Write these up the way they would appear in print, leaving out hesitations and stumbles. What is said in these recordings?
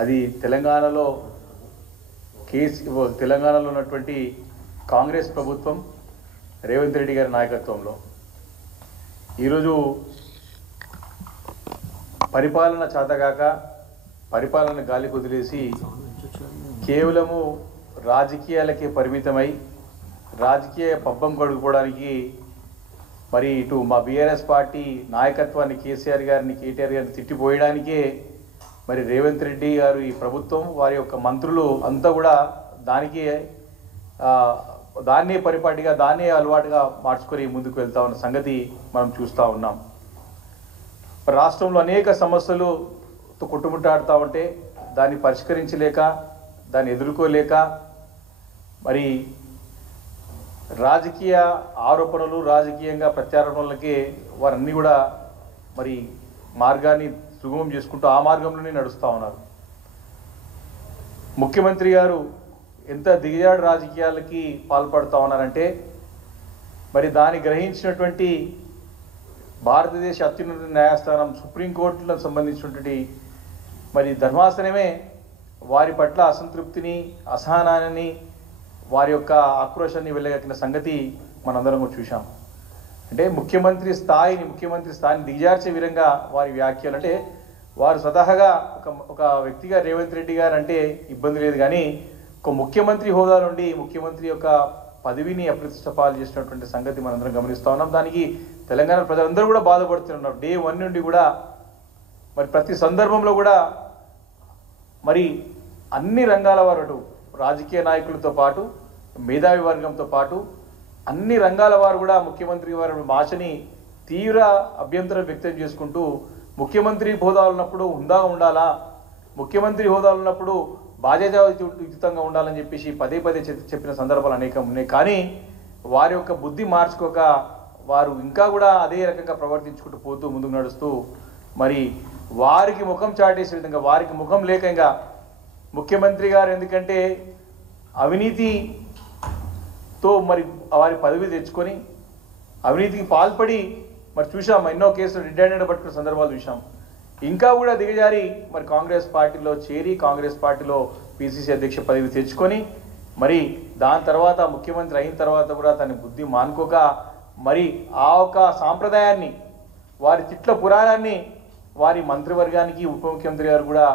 అది తెలంగాణలో తెలంగాణలో ఉన్నటువంటి కాంగ్రెస్ ప్రభుత్వం రేవంత్ రెడ్డి గారి నాయకత్వంలో ఈరోజు పరిపాలన చేతగాక పరిపాలన గాలి కుదిలేసి కేవలము రాజకీయాలకే పరిమితమై రాజకీయ పబ్బం గడుపుకోవడానికి మరి ఇటు మా బీఆర్ఎస్ పార్టీ నాయకత్వాన్ని కేసీఆర్ గారిని కేటీఆర్ గారిని తిట్టిపోయడానికే మరి రేవంత్ రెడ్డి గారు ఈ ప్రభుత్వం వారి యొక్క మంత్రులు అంతా కూడా దాన్నే పరిపాటిగా దాన్నే అలవాటుగా మార్చుకొని ముందుకు వెళ్తా ఉన్న సంగతి మనం చూస్తూ ఉన్నాం. రాష్ట్రంలో అనేక సమస్యలుతో కొట్టుముట్టాడుతూ ఉంటే దాన్ని పరిష్కరించలేక దాన్ని ఎదుర్కోలేక మరి రాజకీయ ఆరోపణలు రాజకీయంగా ప్రత్యారోపణలకే వారన్నీ కూడా మరి మార్గాన్ని సుగమం చేసుకుంటూ ఆ మార్గంలోనే నడుస్తూ ఉన్నారు. ముఖ్యమంత్రి గారు ఎంత దిగజాడు రాజకీయాలకి పాల్పడుతూ ఉన్నారంటే మరి దాన్ని గ్రహించినటువంటి భారతదేశ అత్యున్నత న్యాయస్థానం సుప్రీంకోర్టులకు సంబంధించినటువంటి మరి ధర్మాసనమే వారి పట్ల అసంతృప్తిని అసహనాన్ని వారి యొక్క ఆక్రోశాన్ని వెళ్ళగక్కిన సంగతి మనందరం కూడా చూసాం. అంటే ముఖ్యమంత్రి స్థాయిని దిగజార్చే విధంగా వారి వ్యాఖ్యలు అంటే వారు స్వతహాగా ఒక వ్యక్తిగా రేవంత్ రెడ్డి గారు అంటే ఇబ్బంది లేదు, కానీ ఒక ముఖ్యమంత్రి హోదా నుండి ముఖ్యమంత్రి యొక్క పదవిని అప్రతిష్ట పాలు చేసినటువంటి సంగతి మనందరం గమనిస్తూ ఉన్నాం. దానికి తెలంగాణ ప్రజలందరూ కూడా బాధపడుతున్నారు. డే 1 నుండి కూడా మరి ప్రతి సందర్భంలో కూడా మరి అన్ని రంగాల వారు రాజకీయ నాయకులతో పాటు మేధావి వర్గంతో పాటు అన్ని రంగాల వారు కూడా ముఖ్యమంత్రి వారి భాషని తీవ్ర అభ్యంతరం వ్యక్తం చేసుకుంటూ ముఖ్యమంత్రి హోదాలో ఉన్నప్పుడు హుందాగా ఉండాలా, ముఖ్యమంత్రి హోదాలో ఉన్నప్పుడు బాధ్యతాయుతంగా ఉండాలని చెప్పేసి పదే చెప్పిన సందర్భాలు అనేకం ఉన్నాయి. కానీ వారి యొక్క బుద్ధి మార్చుకోక వారు ఇంకా కూడా అదే రకంగా ప్రవర్తించుకుంటూ పోతూ ముందుకు నడుస్తూ మరి వారికి ముఖం చాటేసే విధంగా వారికి ముఖం లేక ఇంకా ముఖ్యమంత్రి గారు ఎందుకంటే అవినీతితో మరి వారి పదవి తెచ్చుకొని అవినీతికి పాల్పడి మరి చూసాం, ఎన్నో కేసులు రిటైర్మెంట్ పట్టుకున్న సందర్భాలు చూసాం. ఇంకా కూడా దిగజారి మరి కాంగ్రెస్ పార్టీలో చేరి కాంగ్రెస్ పార్టీలో పిసిసి అధ్యక్ష పదవి తెచ్చుకొని మరి దాని తర్వాత ముఖ్యమంత్రి అయిన తర్వాత కూడా తన బుద్ధి మానుకోక మరి ఆ ఒక సాంప్రదాయాన్ని వారి తిట్ల పురాణాన్ని వారి మంత్రివర్గానికి ఉప ముఖ్యమంత్రి గారు కూడా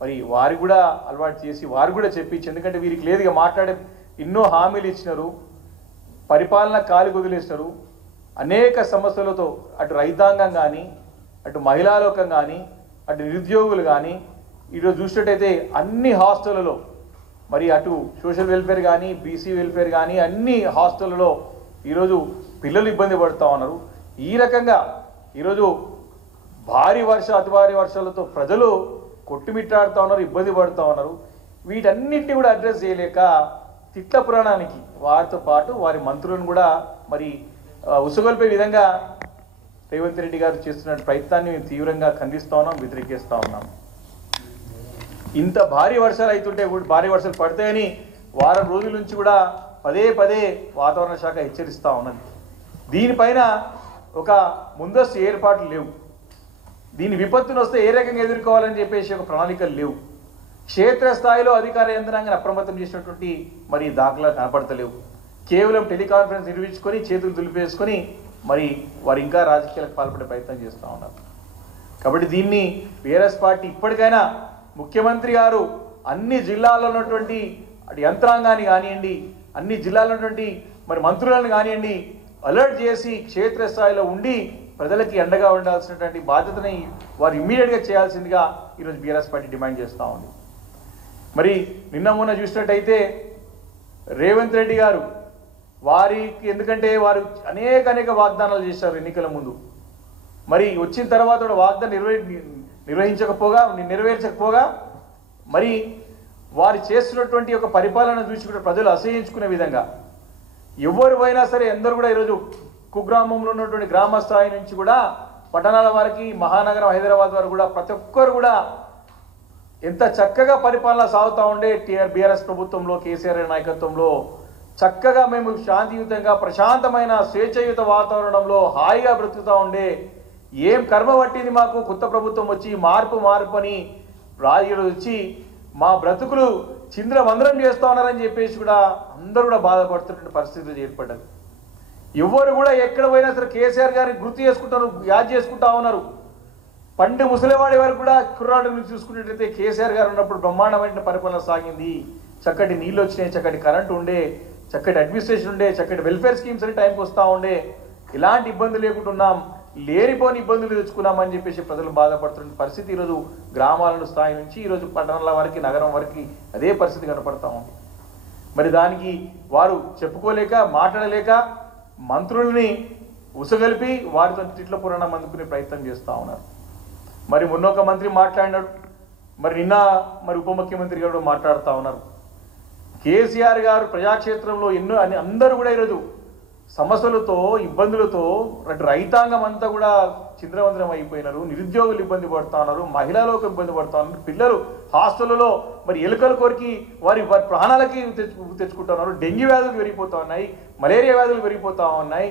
మరి వారు కూడా అలవాటు చేసి వారు కూడా చెప్పించి, ఎందుకంటే వీరికి లేదుగా మాట్లాడే ఎన్నో హామీలు ఇచ్చినారు, పరిపాలన కాలి కుదిలేసినారు, అనేక సమస్యలతో అటు రైతాంగం కానీ అటు మహిళా లోకం కానీ అటు నిరుద్యోగులు కానీ ఈరోజు చూసినట్టయితే అన్ని హాస్టళ్లలో మరి అటు సోషల్ వెల్ఫేర్ కానీ బీసీ వెల్ఫేర్ కానీ అన్ని హాస్టళ్లలో ఈరోజు పిల్లలు ఇబ్బంది పడుతూ ఉన్నారు. ఈ రకంగా ఈరోజు అతి భారీ వర్షాలతో ప్రజలు కొట్టుమిట్టాడుతూ ఉన్నారు, ఇబ్బంది పడుతూ ఉన్నారు. వీటన్నిటిని కూడా అడ్రస్ చేయలేక తిట్ల పురాణానికి వారితో పాటు వారి మంత్రులను కూడా మరి ఉసుగొల్పే విధంగా రేవంత్ రెడ్డి గారు చేస్తున్న ప్రయత్నాన్ని మేము తీవ్రంగా ఖండిస్తూ ఉన్నాం, వ్యతిరేకిస్తూ ఉన్నాం. ఇంత భారీ వర్షాలు అవుతుంటే భారీ వర్షాలు పడతాయని వారం రోజుల నుంచి కూడా పదే వాతావరణ శాఖ హెచ్చరిస్తూ ఉన్నది. దీనిపైన ఒక ముందస్తు ఏర్పాట్లు లేవు. దీని విపత్తును వస్తే ఏ రకంగా ఎదుర్కోవాలని చెప్పేసి ఒక ప్రణాళికలు లేవు. క్షేత్రస్థాయిలో అధికార యంత్రాంగాన్ని అప్రమత్తం చేసినటువంటి మరి దాఖలా కనపడతలేవు. కేవలం టెలికాన్ఫరెన్స్ నిర్వహించుకొని చేతులు దులిపేసుకొని మరి వారు ఇంకా రాజకీయాలకు పాల్పడే ప్రయత్నం చేస్తూ ఉన్నారు. కాబట్టి దీన్ని బీఆర్ఎస్ పార్టీ ఇప్పటికైనా ముఖ్యమంత్రి గారు అన్ని జిల్లాల్లో ఉన్నటువంటి అటు యంత్రాంగాన్ని కానివ్వండి, అన్ని జిల్లాల్లో ఉన్నటువంటి మరి మంత్రులను కానివ్వండి అలర్ట్ చేసి క్షేత్రస్థాయిలో ఉండి ప్రజలకి అండగా ఉండాల్సినటువంటి బాధ్యతని వారు ఇమ్మీడియట్గా చేయాల్సిందిగా ఈరోజు బీఆర్ఎస్ పార్టీ డిమాండ్ చేస్తూ ఉంది. మరి నిన్న మొన్న చూసినట్టయితే రేవంత్ రెడ్డి గారు వారికి ఎందుకంటే వారు అనేక వాగ్దానాలు చేశారు ఎన్నికల ముందు. మరి వచ్చిన తర్వాత కూడా వాగ్దానం నెరవేర్చకపోగా మరి వారు చేస్తున్నటువంటి ఒక పరిపాలన చూసి కూడా ప్రజలు అసహ్యించుకునే విధంగా ఎవరివైనా సరే అందరూ కూడా ఈరోజు కుగ్రామంలో ఉన్నటువంటి గ్రామ స్థాయి నుంచి కూడా పట్టణాల వారికి మహానగరం హైదరాబాద్ వారు కూడా ప్రతి ఒక్కరు కూడా ఎంత చక్కగా పరిపాలన సాగుతూ ఉండే బీఆర్ఎస్ ప్రభుత్వంలో కేసీఆర్ నాయకత్వంలో చక్కగా మేము శాంతియుతంగా ప్రశాంతమైన స్వేచ్ఛయుత వాతావరణంలో హాయిగా బ్రతుకుతూ ఉండే ఏం కర్మ పట్టింది మాకు కొత్త ప్రభుత్వం వచ్చి మార్పు అని రాజులు వచ్చి మా బ్రతుకులు చింద్రవందరం చేస్తా ఉన్నారని చెప్పేసి కూడా అందరూ కూడా బాధపడుతున్న పరిస్థితులు ఏర్పడ్డది. ఎవరు కూడా ఎక్కడ పోయినా సరే కేసీఆర్ గారిని గుర్తు చేసుకుంటారు, యాద్ చేసుకుంటా ఉన్నారు. పండు ముసలివాడి వరకు కూడా కుర్రాడిని చూసుకున్నట్లయితే కేసీఆర్ గారు ఉన్నప్పుడు బ్రహ్మాండమైన పరిపాలన సాగింది. చక్కటి నీళ్ళు వచ్చినాయి, చక్కటి కరెంటు ఉండే, చక్కటి అడ్మినిస్ట్రేషన్ ఉండే, చక్కటి వెల్ఫేర్ స్కీమ్స్ అని టైంకి వస్తూ ఉండే, ఇలాంటి ఇబ్బందులు లేకుండా ఉన్నాం, లేనిపోని ఇబ్బందులు తెచ్చుకున్నామని చెప్పేసి ప్రజలు బాధపడుతున్న పరిస్థితి ఈరోజు గ్రామాల స్థాయి నుంచి ఈరోజు పట్టణాల వరకు, నగరం వరకు అదే పరిస్థితి కనపడతా ఉంది. మరి దానికి వారు చెప్పుకోలేక, మాట్లాడలేక మంత్రుల్ని ఉసగలిపి వారితో తిట్ల పురాణం అందుకునే ప్రయత్నం చేస్తూ ఉన్నారు. మరి మొన్న ఒక మంత్రి మాట్లాడినాడు, మరి నిన్న మరి ఉప ముఖ్యమంత్రి గారు మాట్లాడుతూ ఉన్నారు. కేసీఆర్ గారు ప్రజాక్షేత్రంలో ఎన్నో అని అందరూ కూడా ఈరోజు సమస్యలతో, ఇబ్బందులతో రైతాంగం అంతా కూడా చింద్రవందనం అయిపోయినారు. నిరుద్యోగులు ఇబ్బంది పడుతూ ఉన్నారు, మహిళలకు ఇబ్బంది పడుతూ ఉన్నారు, పిల్లలు హాస్టల్లో మరి ఎలుకల కొరికి వారి ప్రాణాలకి తెచ్చుకుంటా ఉన్నారు. డెంగ్యూ వ్యాధులు పెరిగిపోతూ ఉన్నాయి, మలేరియా వ్యాధులు పెరిగిపోతూ ఉన్నాయి.